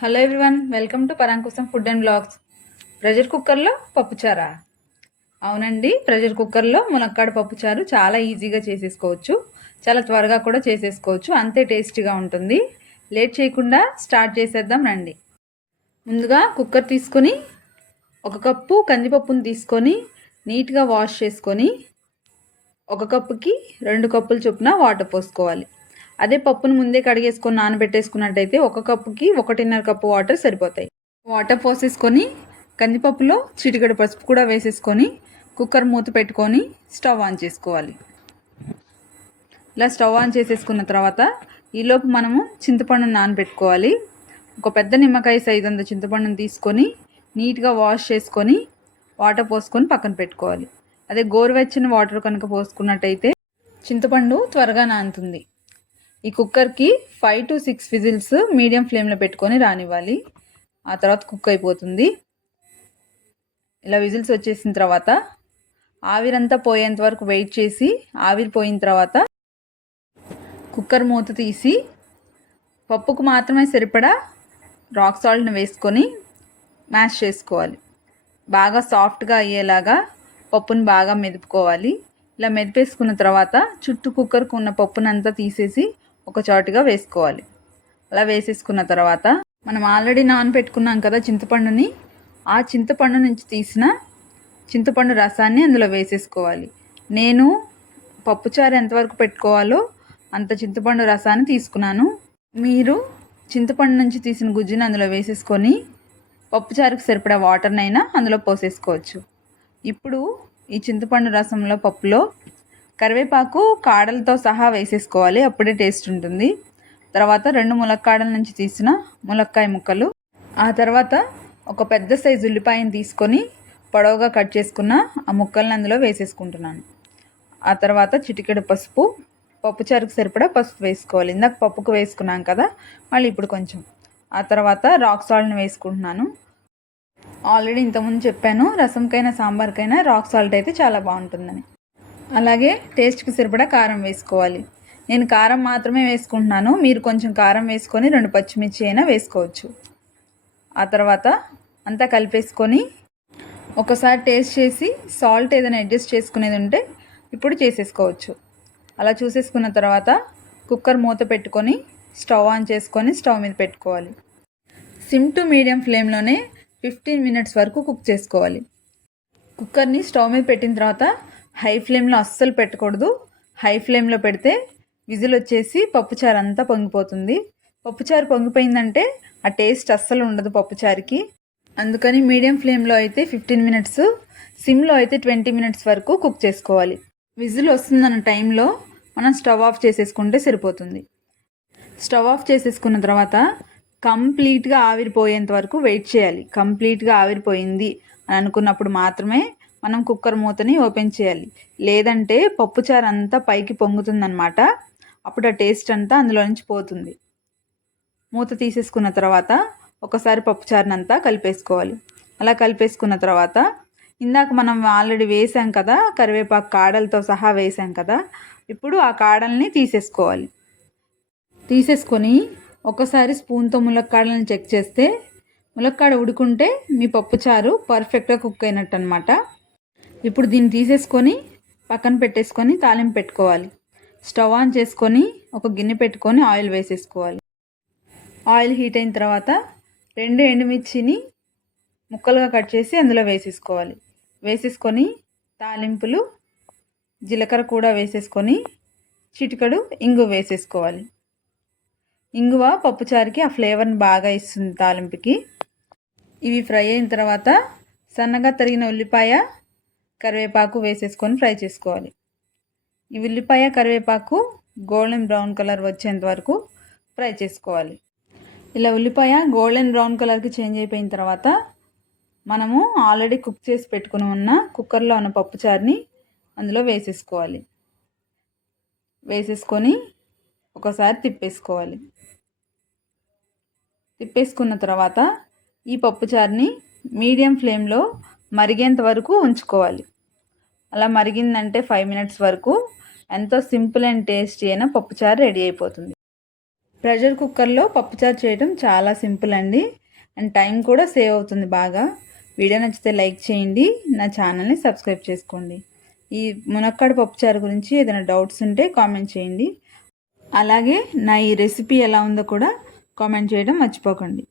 Hello everyone, welcome to Parankusham food and blogs. Pressure కుక్కర్లో పప్పుచారా? అవునండి, ప్రెషర్ కుక్కర్లో ములక్కాడ పప్పుచారు చాలా ఈజీగా చేసేసుకోవచ్చు. చాలా త్వరగా కూడా చేసేసుకోవచ్చు, అంతే టేస్టీగా ఉంటుంది. లేట్ చేయకుండా స్టార్ట్ చేసేద్దాం రండి. ముందుగా కుక్కర్ తీసుకొని 1 కప్పు కందిపప్పును తీసుకొని నీట్గా వాష్ చేసుకొని 1 కప్పుకి 2 కప్పుల చొప్పున వాటర్ పోసుకోవాలి. అదే పప్పును ముందే కడిగేసుకొని నానబెట్టేసుకున్నట్టయితే 1 కప్పుకి 1.5 కప్పు వాటర్ సరిపోతాయి. వాటర్ పోసేసుకొని కందిపప్పులో చిటికెడు పసుపు కూడా వేసేసుకొని కుక్కర్ మూత పెట్టుకొని స్టవ్ ఆన్ చేసుకోవాలి. ఇలా స్టవ్ ఆన్ చేసేసుకున్న తర్వాత ఈలోపు మనము చింతపండును నానబెట్టుకోవాలి. ఒక పెద్ద నిమ్మకాయ సైజు అంత చింతపండును తీసుకొని నీట్గా వాష్ చేసుకొని వాటర్ పోసుకొని పక్కన పెట్టుకోవాలి. అదే గోరువెచ్చని వాటర్ కనుక పోసుకున్నట్టయితే చింతపండు త్వరగా నానుతుంది. ఈ కుక్కర్కి 5 to 6 విజిల్స్ మీడియం ఫ్లేమ్లో పెట్టుకొని రానివ్వాలి. ఆ తర్వాత కుక్ అయిపోతుంది. ఇలా విజిల్స్ వచ్చేసిన తర్వాత ఆవిరంతా పోయేంత వరకు వెయిట్ చేసి ఆవిరి పోయిన తర్వాత కుక్కర్ మూత తీసి పప్పుకు మాత్రమే సరిపడా రాక్ సాల్ట్ని వేసుకొని మ్యాష్ చేసుకోవాలి. బాగా సాఫ్ట్గా అయ్యేలాగా పప్పును బాగా మెదుపుకోవాలి. ఇలా మెదిపేసుకున్న తర్వాత చుట్టూ కుక్కర్కు ఉన్న పప్పునంతా తీసేసి ఒక చోటుగా వేసుకోవాలి. అలా వేసేసుకున్న తర్వాత మనం ఆల్రెడీ నానబెట్టుకున్నాం కదా చింతపండుని, ఆ చింతపండు నుంచి తీసిన చింతపండు రసాన్ని అందులో వేసేసుకోవాలి. నేను పప్పుచారు ఎంతవరకు పెట్టుకోవాలో అంత చింతపండు రసాన్ని తీసుకున్నాను. మీరు చింతపండు నుంచి తీసిన గుజ్జుని అందులో వేసేసుకొని పప్పుచారుకు సరిపడా వాటర్నైనా అందులో పోసేసుకోవచ్చు. ఇప్పుడు ఈ చింతపండు రసంలో పప్పులో కరివేపాకు కాడలతో సహా వేసేసుకోవాలి, అప్పుడే టేస్ట్ ఉంటుంది. తర్వాత 2 ములక్కాడల నుంచి తీసిన ములక్కాయ ముక్కలు, ఆ తర్వాత ఒక పెద్ద సైజు ఉల్లిపాయను తీసుకొని పొడవుగా కట్ చేసుకున్న ఆ ముక్కలను అందులో వేసేసుకుంటున్నాను. ఆ తర్వాత చిటికెడు పసుపు, పప్పుచారుకు సరిపడా పసుపు వేసుకోవాలి. ఇందాక పప్పుకు వేసుకున్నాం కదా, మళ్ళీ ఇప్పుడు కొంచెం. ఆ తర్వాత రాక్ సాల్ట్ని వేసుకుంటున్నాను. ఆల్రెడీ ఇంతకుముందు చెప్పాను, రసంకైనా సాంబార్కైనా రాక్ సాల్ట్ అయితే చాలా బాగుంటుందని. అలాగే టేస్ట్కి సరిపడా కారం వేసుకోవాలి. నేను కారం మాత్రమే వేసుకుంటున్నాను, మీరు కొంచెం కారం వేసుకొని 2 పచ్చిమిర్చి అయినా వేసుకోవచ్చు. ఆ తర్వాత అంతా కలిపేసుకొని ఒకసారి టేస్ట్ చేసి సాల్ట్ ఏదైనా అడ్జస్ట్ చేసుకునేది ఉంటే ఇప్పుడు చేసేసుకోవచ్చు. అలా చూసేసుకున్న తర్వాత కుక్కర్ మూత పెట్టుకొని స్టవ్ ఆన్ చేసుకొని స్టవ్ మీద పెట్టుకోవాలి. సిమ్ టు మీడియం ఫ్లేమ్లోనే 15 మినిట్స్ వరకు కుక్ చేసుకోవాలి. కుక్కర్ని స్టవ్ మీద పెట్టిన తర్వాత హై ఫ్లేమ్లో అస్సలు పెట్టకూడదు. హై ఫ్లేమ్లో పెడితే విజిల్ వచ్చేసి పప్పుచారు అంతా పొంగిపోతుంది. పప్పుచారు పొంగిపోయిందంటే ఆ టేస్ట్ అస్సలు ఉండదు పప్పుచారుకి. అందుకని మీడియం ఫ్లేమ్లో అయితే 15 మినిట్స్, సిమ్లో అయితే 20 మినిట్స్ వరకు కుక్ చేసుకోవాలి. విజిల్ వస్తుందన్న టైంలో మనం స్టవ్ ఆఫ్ చేసేసుకుంటే సరిపోతుంది. స్టవ్ ఆఫ్ చేసేసుకున్న తర్వాత కంప్లీట్గా ఆవిరిపోయేంత వరకు వెయిట్ చేయాలి. కంప్లీట్గా ఆవిరిపోయింది అని అనుకున్నప్పుడు మాత్రమే మనం కుక్కర్ మూతని ఓపెన్ చేయాలి. లేదంటే పప్పుచారు అంతా పైకి పొంగుతుందన్నమాట. అప్పుడు ఆ టేస్ట్ అంతా అందులో నుంచి పోతుంది. మూత తీసేసుకున్న తర్వాత ఒకసారి పప్పుచారుని అంతా కలిపేసుకోవాలి. అలా కలిపేసుకున్న తర్వాత ఇందాక మనం ఆల్రెడీ వేసాం కదా, కరివేపాకు కాడలతో సహా వేసాం కదా, ఇప్పుడు ఆ కాడల్ని తీసేసుకోవాలి. తీసేసుకొని ఒకసారి స్పూన్తో ములక్కాడలను చెక్ చేస్తే ములక్కాడ ఉడుకుంటే మీ పప్పుచారు పర్ఫెక్ట్గా కుక్ అయినట్టు అనమాట. ఇప్పుడు దీన్ని తీసేసుకొని పక్కన పెట్టేసుకొని తాలింపు పెట్టుకోవాలి. స్టవ్ ఆన్ చేసుకొని ఒక గిన్నె పెట్టుకొని ఆయిల్ వేసేసుకోవాలి. ఆయిల్ హీట్ అయిన తర్వాత 2 ఎండుమిర్చిని ముక్కలుగా కట్ చేసి అందులో వేసేసుకోవాలి. వేసేసుకొని తాలింపులు జీలకర్ర కూడా వేసేసుకొని చిటికెడు ఇంగువ వేసేసుకోవాలి. ఇంగువ పప్పుచారుకి ఆ ఫ్లేవర్ని బాగా ఇస్తుంది తాలింపుకి. ఇవి ఫ్రై అయిన తర్వాత సన్నగా తరిగిన ఉల్లిపాయ, కరివేపాకు వేసేసుకొని ఫ్రై చేసుకోవాలి. ఈ ఉల్లిపాయ కరివేపాకు గోల్డెన్ బ్రౌన్ కలర్ వచ్చేంత వరకు ఫ్రై చేసుకోవాలి. ఇలా ఉల్లిపాయ గోల్డెన్ బ్రౌన్ కలర్కి చేంజ్ అయిపోయిన తర్వాత మనము ఆల్రెడీ కుక్ చేసి పెట్టుకుని ఉన్న కుక్కర్లో ఉన్న పప్పుచారుని అందులో వేసేసుకోవాలి. వేసేసుకొని ఒకసారి తిప్పేసుకోవాలి. తిప్పేసుకున్న తర్వాత ఈ పప్పుచారుని మీడియం ఫ్లేమ్లో మరిగేంత వరకు ఉంచుకోవాలి. అలా మరిగిందంటే 5 మినిట్స్ వరకు ఎంతో సింపుల్ అండ్ టేస్టీ అయిన పప్పుచారు రెడీ అయిపోతుంది. ప్రెషర్ కుక్కర్లో పప్పుచారు చేయడం చాలా సింపుల్ అండి, అండ్ టైం కూడా సేవ్ అవుతుంది బాగా. వీడియో నచ్చితే లైక్ చేయండి, నా ఛానల్ని సబ్స్క్రైబ్ చేసుకోండి. ఈ మునక్కాడ పప్పుచారు గురించి ఏదైనా డౌట్స్ ఉంటే కామెంట్ చేయండి. అలాగే నా ఈ రెసిపీ ఎలా ఉందో కూడా కామెంట్ చేయడం మర్చిపోకండి.